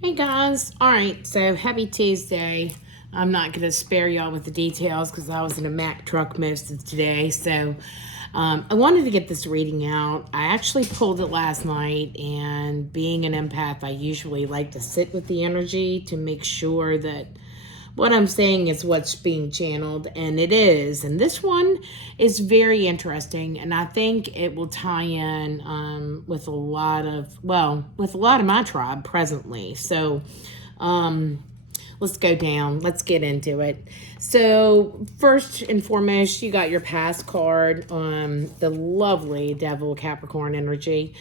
Hey guys, all right, so happy Tuesday. I'm not going to spare y'all with the details because I was in a Mack truck most of today. So I wanted to get this reading out. I actually pulled it last night, and being an empath, I usually like to sit with the energy to make sure that what I'm saying is what's being channeled, and it is. And this one is very interesting, and I think it will tie in with a lot of, with a lot of my tribe presently. So, let's go down. Let's get into it. So, first and foremost, you got your past card, the lovely Devil Capricorn energy.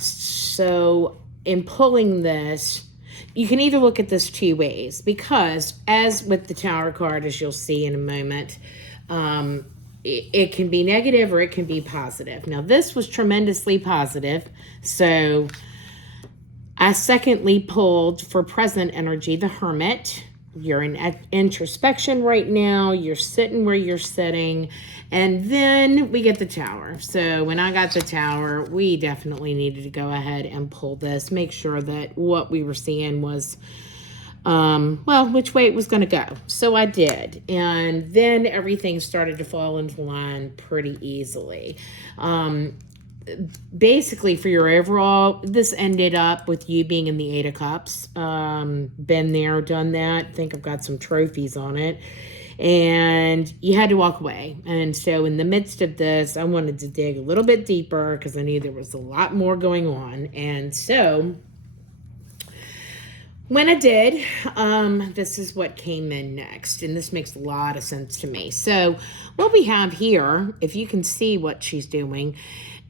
So, in pulling this, you can either look at this two ways because, as with the Tower card, as you'll see in a moment, it can be negative or it can be positive. Now, this was tremendously positive. So, I secondly pulled for present energy the Hermit. You're in introspection right now. You're sitting where you're sitting. And then we get the Tower. So when I got the Tower, we definitely needed to go ahead and pull this. Make sure that what we were seeing was, which way it was going to go. So I did. And then everything started to fall into line pretty easily. Basically, for your overall, this ended up with you being in the Eight of Cups. Been there, done that. I think I've got some trophies on it. And you had to walk away. And so in the midst of this, I wanted to dig a little bit deeper because I knew there was a lot more going on. And so when I did, this is what came in next. And this makes a lot of sense to me. So what we have here, if you can see what she's doing,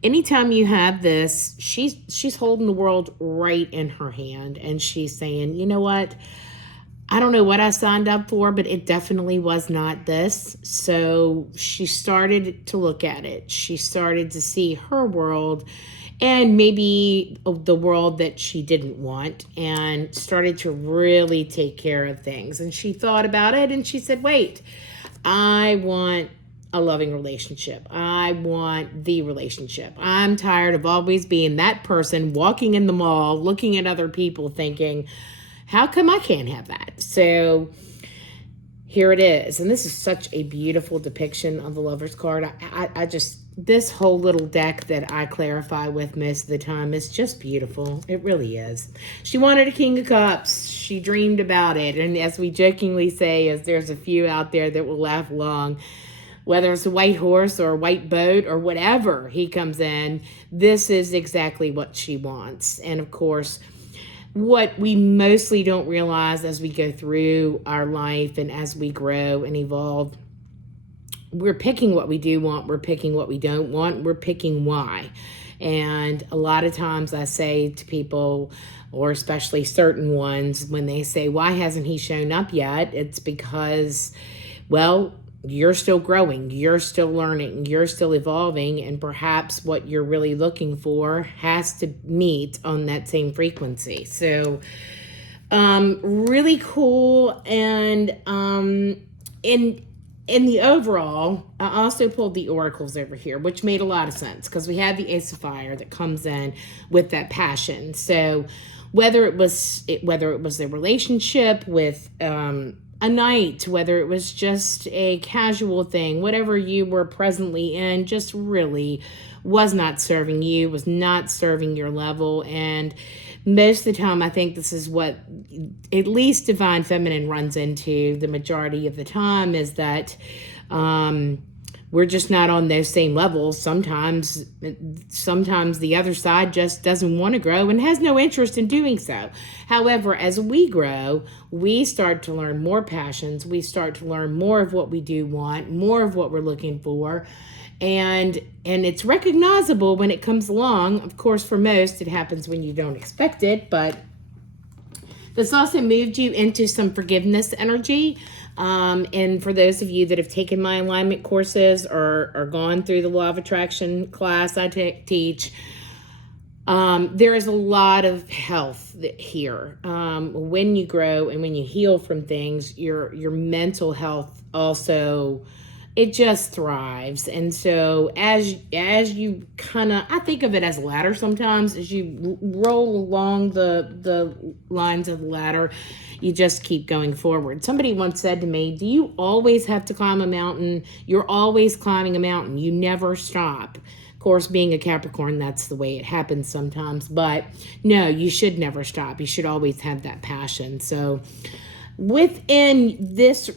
anytime you have this, she's holding the world right in her hand, and she's saying, you know what? I don't know what I signed up for, but it definitely was not this. So she started to look at it. She started to see her world and maybe the world that she didn't want, and started to really take care of things. And she thought about it, and she said, wait, I want a loving relationship. I want the relationship. I'm tired of always being that person walking in the mall, looking at other people thinking, how come I can't have that? So here it is. And this is such a beautiful depiction of the Lover's card. I just, this whole little deck that I clarify with most of the time is just beautiful. It really is. She wanted a King of Cups. She dreamed about it. And as we jokingly say, as there's a few out there that will laugh along, whether it's a white horse or a white boat or whatever he comes in, this is exactly what she wants. And of course, what we mostly don't realize as we go through our life and as we grow and evolve, we're picking what we do want, we're picking what we don't want, we're picking why. And a lot of times I say to people, or especially certain ones, when they say, why hasn't he shown up yet? It's because, well, you're still growing, you're still learning, you're still evolving, and perhaps what you're really looking for has to meet on that same frequency. So really cool. And in the overall, I also pulled the oracles over here, which made a lot of sense because we have the Ace of Fire that comes in with that passion. So whether it was a relationship with a night, whether it was just a casual thing, whatever you were presently in, just really was not serving you, was not serving your level. And most of the time, I think this is what at least Divine Feminine runs into the majority of the time, is that we're just not on those same levels. Sometimes the other side just doesn't want to grow and has no interest in doing so. However, as we grow, we start to learn more passions. We start to learn more of what we do want, more of what we're looking for. And it's recognizable when it comes along. Of course, for most, it happens when you don't expect it, but this also moved you into some forgiveness energy. And for those of you that have taken my alignment courses or gone through the Law of Attraction class I teach, there is a lot of health here. When you grow and when you heal from things, your mental health also it just thrives. And so as you kind of, I think of it as a ladder sometimes, as you roll along the lines of the ladder, you just keep going forward. Somebody once said to me, do you always have to climb a mountain? You're always climbing a mountain. You never stop. Of course, being a Capricorn, that's the way it happens sometimes. But no, you should never stop. You should always have that passion. So within this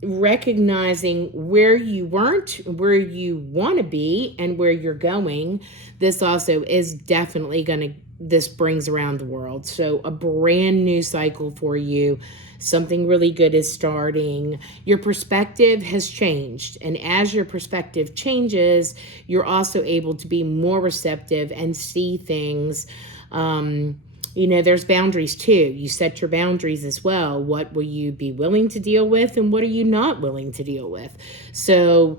recognizing where you weren't, where you want to be, and where you're going, this also is definitely this brings around the world. So a brand new cycle for you. Something really good is starting. Your perspective has changed. And as your perspective changes, you're also able to be more receptive and see things. There's boundaries too. You set your boundaries as well. What will you be willing to deal with, and what are you not willing to deal with? So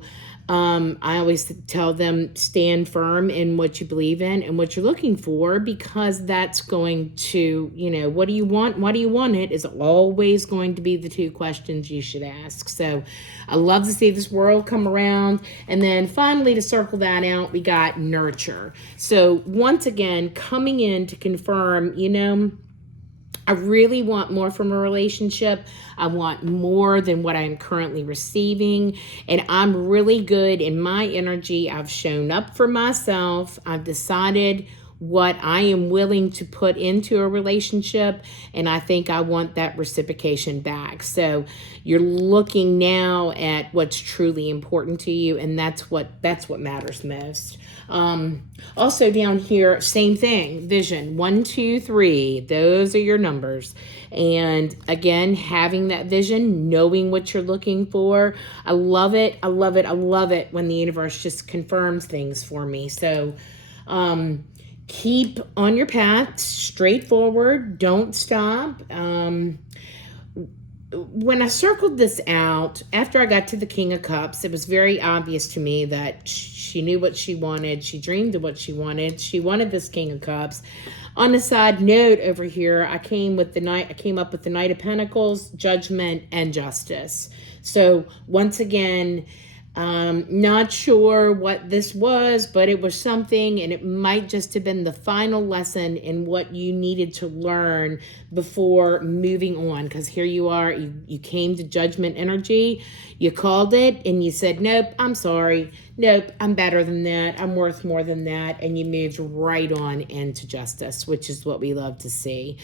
I always tell them, stand firm in what you believe in and what you're looking for, because that's going to, what do you want? Why do you want it is always going to be the two questions you should ask. So I love to see this world come around. And then finally, to circle that out, we got nurture. So once again, coming in to confirm, I really want more from a relationship. I want more than what I'm currently receiving. And I'm really good in my energy. I've shown up for myself. I've decided what I am willing to put into a relationship. And I think I want that reciprocation back. So you're looking now at what's truly important to you. And that's what matters most. Also down here, same thing, vision, 1, 2, 3, those are your numbers. And again, having that vision, knowing what you're looking for. I love it. I love it. I love it when the universe just confirms things for me. So, keep on your path, straight forward, don't stop. When I circled this out, after I got to the King of Cups, it was very obvious to me that she knew what she wanted. She dreamed of what she wanted. She wanted this King of Cups. On a side note over here, I came up with the Knight of Pentacles, Judgment, and Justice. So once again, not sure what this was, but it was something, and it might just have been the final lesson in what you needed to learn before moving on. Because here you are, you came to Judgment energy, you called it, and you said, nope, I'm sorry. Nope, I'm better than that. I'm worth more than that. And you moved right on into Justice, which is what we love to see.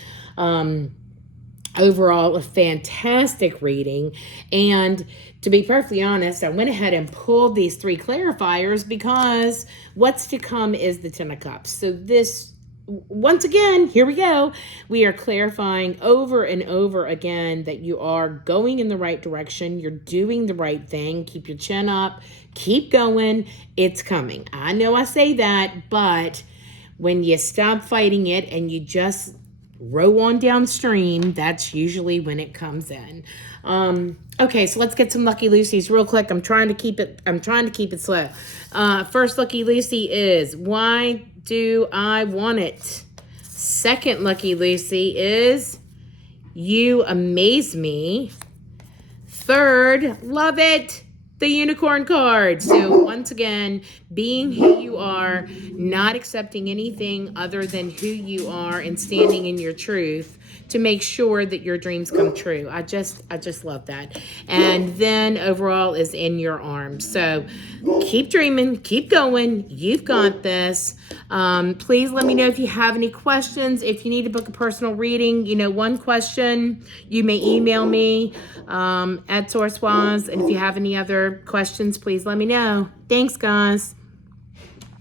Overall, a fantastic reading. And to be perfectly honest, I went ahead and pulled these 3 clarifiers because what's to come is the 10 of Cups. So this, once again, here we go. We are clarifying over and over again that you are going in the right direction. You're doing the right thing. Keep your chin up. Keep going. It's coming. I know I say that, but when you stop fighting it and you just row on downstream, that's usually when it comes in. Okay, so let's get some Lucky Lucy's real quick. I'm trying to keep it slow. First Lucky Lucy is, why do I want it? Second Lucky Lucy is, you amaze me. Third, love it, the unicorn card. So once again, being who you are, not accepting anything other than who you are, and standing in your truth to make sure that your dreams come true. I just love that. And then overall is in your arms. So keep dreaming, keep going. You've got this. Please let me know if you have any questions. If you need to book a personal reading, one question, you may email me at SourceWise. And if you have any other questions, please let me know. Thanks, guys.